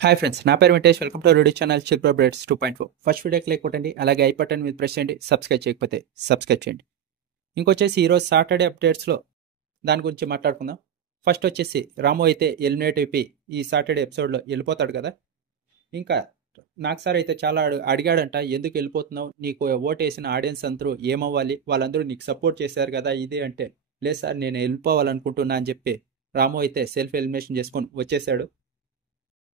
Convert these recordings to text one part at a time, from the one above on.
Hi friends, నా పేరు Venkatesh. Welcome to ready channel చిల్ప్రో బ్రేడ్స్ 2.4. ఫస్ట్ వీడియోకి లైక్ కొట్టండి, అలాగే ఐ బటన్ మీద ప్రెస్ చేయండి. సబ్స్క్రైబ్ చేయకపోతే సబ్స్క్రైబ్ చేయండి. ఇంకొచ్చేసి ఈరోజు సాటర్డే అప్డేట్స్లో దాని గురించి మాట్లాడుకుందాం. ఫస్ట్ వచ్చేసి రాము అయితే ఎలిమినేట్ అయిపోయి ఈ సాటర్డే ఎపిసోడ్లో వెళ్ళిపోతాడు కదా. ఇంకా నాకు సార్ అయితే చాలా అడిగాడంట, ఎందుకు వెళ్ళిపోతున్నావు, నీకు ఓట్ వేసిన ఆడియన్స్ అందరూ ఏమవ్వాలి, వాళ్ళందరూ నీకు సపోర్ట్ చేశారు కదా ఇది అంటే, లేదు సార్ నేను వెళ్ళిపోవాలనుకుంటున్నా అని చెప్పి రాము అయితే సెల్ఫ్ ఎలిమినేషన్ చేసుకొని వచ్చేసాడు.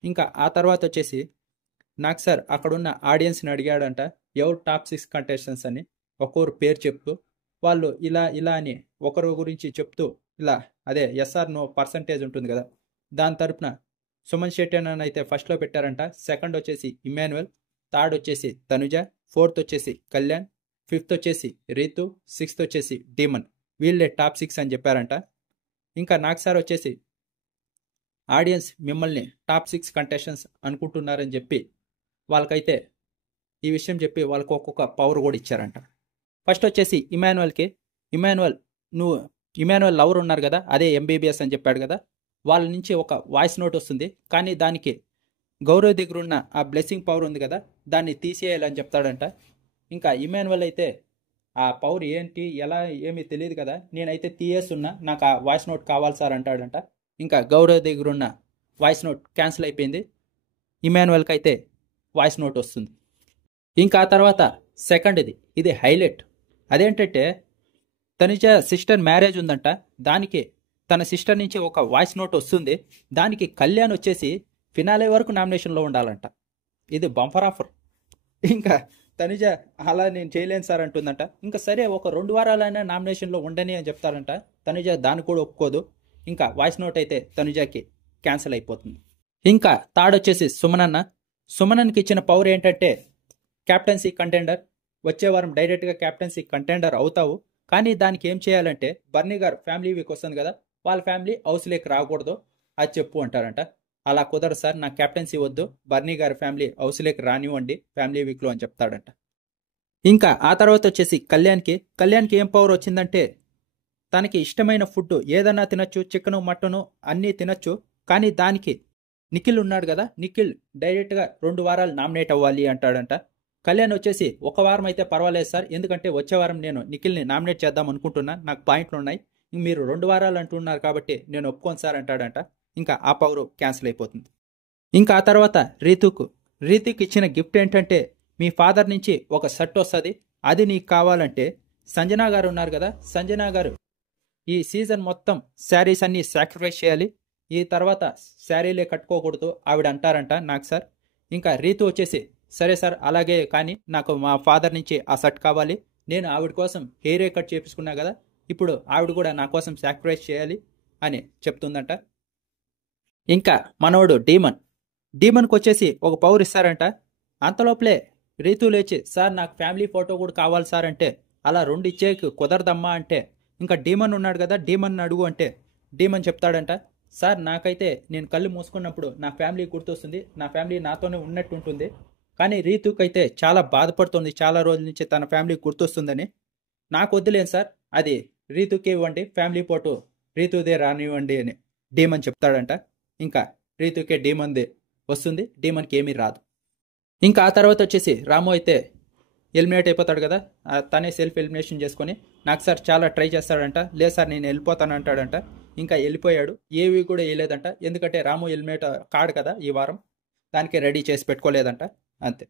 ఇంకా ఆ తర్వాత వచ్చేసి నాకు సార్ అక్కడున్న ఆడియన్స్ని అడిగాడంట, ఎవరు టాప్ 6 కంటెస్టెంట్స్ అని ఒక్కొరు పేరు చెప్తూ, వాళ్ళు ఇలా ఇలా అని ఒకరి గురించి చెప్తూ ఇలా అదే ఎస్ఆర్ నో పర్సంటేజ్ ఉంటుంది కదా, దాని తరపున సుమన్ శెట్టి అని అయితే ఫస్ట్లో పెట్టారంట. సెకండ్ వచ్చేసి ఇమాన్యుయల్, థర్డ్ వచ్చేసి తనుజ, ఫోర్త్ వచ్చేసి కళ్యాణ్, ఫిఫ్త్ వచ్చేసి రీతు, సిక్స్త్ వచ్చేసి డీమన్. వీళ్ళే టాప్ 6 అని చెప్పారంట. ఇంకా నాకు సార్ వచ్చేసి ఆడియన్స్ మిమ్మల్ని టాప్ 6 కంటెస్టెంట్స్ అనుకుంటున్నారని చెప్పి వాళ్ళకైతే ఈ విషయం చెప్పి వాళ్ళకి ఒక్కొక్క పవర్ కూడా ఇచ్చారంట. ఫస్ట్ వచ్చేసి ఇమాన్యుయల్ లవర్ ఉన్నారు కదా, అదే ఎంబీబీఎస్ అని చెప్పాడు కదా, వాళ్ళ నుంచి ఒక వాయిస్ నోట్ వస్తుంది. కానీ దానికి గౌరవ్ దగ్గర ఉన్న ఆ బ్లెస్సింగ్ పవర్ ఉంది కదా, దాన్ని తీసేయాలని చెప్తాడంట. ఇంకా ఇమాన్యుయల్ అయితే ఆ పవర్ ఏంటి ఎలా ఏమీ తెలియదు కదా, నేనైతే తీయేస్తున్నా, నాకు ఆ వాయిస్ నోట్ కావాలి సార్ అంటాడంట. ఇంకా గౌరవ్ దగ్గర ఉన్న వాయిస్ నోట్ క్యాన్సిల్ అయిపోయింది. ఇమాన్యుయల్కి అయితే వాయిస్ నోట్ వస్తుంది. ఇంకా ఆ తర్వాత సెకండ్ ఇది హైలైట్. అదేంటంటే తనుజ సిస్టర్ మ్యారేజ్ ఉందంట, దానికి తన సిస్టర్ నుంచి ఒక వాయిస్ నోట్ వస్తుంది. దానికి కళ్యాణ్ వచ్చేసి ఫినాలే వరకు నామినేషన్లో ఉండాలంట. ఇది బంపర్ ఆఫర్. ఇంకా తనుజ అలా నేను చేయలేను సార్ అంటుందంట. ఇంకా సరే ఒక 2 వారాలైనా నామినేషన్లో ఉండని అని చెప్తారంట. తనుజ దాన్ని కూడా ఒప్పుకోదు. ఇంకా వాయిస్ నోట్ అయితే తనుజాకి క్యాన్సిల్ అయిపోతుంది. ఇంకా థర్డ్ వచ్చేసి సుమనన్కి ఇచ్చిన పవర్ ఏంటంటే క్యాప్టెన్సీ కంటెండర్, వచ్చే వారం డైరెక్ట్గా క్యాప్టెన్సీ కంటెండర్ అవుతావు. కానీ దానికి ఏం చేయాలంటే బర్నీ గారు ఫ్యామిలీ వీక్ వస్తుంది కదా, వాళ్ళ ఫ్యామిలీ హౌస్లోకి రాకూడదు అది చెప్పు అంటారంట. అలా కుదరదు సార్, నాకు క్యాప్టెన్సీ వద్దు, బర్నీ గారి ఫ్యామిలీ హౌస్లోకి రానివ్వండి ఫ్యామిలీ వీక్లో అని చెప్తాడంట. ఇంకా ఆ తర్వాత వచ్చేసి కళ్యాణ్కి ఏం పవర్ వచ్చిందంటే తనకి ఇష్టమైన ఫుడ్ ఏదన్నా తినచ్చు, చికెను మటను అన్నీ తినచ్చు. కానీ దానికి నిఖిల్ ఉన్నాడు కదా, నిఖిల్ డైరెక్ట్గా 2 వారాలు నామినేట్ అవ్వాలి అంటాడంట. కళ్యాణ్ వచ్చేసి 1 వారం అయితే పర్వాలేదు సార్, ఎందుకంటే వచ్చే వారం నేను నిఖిల్ని నామినేట్ చేద్దాం అనుకుంటున్నా, నాకు పాయింట్లు ఉన్నాయి, మీరు 2 వారాలు అంటున్నారు కాబట్టి నేను ఒప్పుకోను సార్ అంటాడంట. ఇంకా ఆ పవర్ క్యాన్సిల్ అయిపోతుంది. ఇంకా ఆ తర్వాత రీతుకి ఇచ్చిన గిఫ్ట్ ఏంటంటే మీ ఫాదర్ నుంచి ఒక షర్ట్ వస్తుంది, అది నీకు కావాలంటే సంజనా గారు ఉన్నారు కదా, సంజనా గారు ఈ సీజన్ మొత్తం శారీస్ అన్నీ సాక్రిఫైస్ చేయాలి, ఈ తర్వాత శారీలే కట్టుకోకూడదు ఆవిడ అంటారంట నాకు సార్. ఇంకా రీతు వచ్చేసి సరే సార్ అలాగే, కానీ నాకు మా ఫాదర్ నుంచి ఆ షర్ట్ కావాలి, నేను ఆవిడ కోసం హెయిరే కట్ చేపించుకున్నా కదా, ఇప్పుడు ఆవిడ కూడా నా కోసం సాక్రిఫైస్ చేయాలి అని చెప్తుందంట. ఇంకా మనోడు డీమన్కి వచ్చేసి ఒక పవర్ ఇస్తారంట. అంతలోపలే రీతు లేచి సార్ నాకు ఫ్యామిలీ ఫోటో కూడా కావాలి సార్ అంటే, అలా 2 ఇచ్చేకి కుదరదమ్మా అంటే, ఇంకా డీమన్ ఉన్నాడు కదా, డీమన్ అడుగు అంటే డీమన్ చెప్తాడంట, సార్ నాకైతే నేను కళ్ళు మూసుకున్నప్పుడు నా ఫ్యామిలీ గుర్తొస్తుంది, నా ఫ్యామిలీ నాతోనే ఉన్నట్టు ఉంటుంది, కానీ రీతుకైతే చాలా బాధపడుతుంది, చాలా రోజుల నుంచి తన ఫ్యామిలీ గుర్తొస్తుందని, నాకు వద్దులేను సార్, అది రీతుకే ఇవ్వండి, ఫ్యామిలీ ఫోటో రీతుదే రానివ్వండి అని డీమన్ చెప్తాడంట. ఇంకా రీతుకే డీమన్దే వస్తుంది, డీమన్కి ఏమీ రాదు. ఇంకా ఆ తర్వాత వచ్చేసి రాము అయితే ఎలిమినేట్ అయిపోతాడు కదా, తనే సెల్ఫ్ ఎలిమినేషన్ చేసుకొని నాకు సార్ చాలా ట్రై చేస్తాడంట, లేదు సార్ నేను వెళ్ళిపోతాను అంటాడంట. ఇంకా వెళ్ళిపోయాడు, ఏవి కూడా వేయలేదంట, ఎందుకంటే రాము ఎలిమినేట్ కాడు కదా ఈ వారం, దానికి రెడీ చేసి పెట్టుకోలేదంట, అంతే.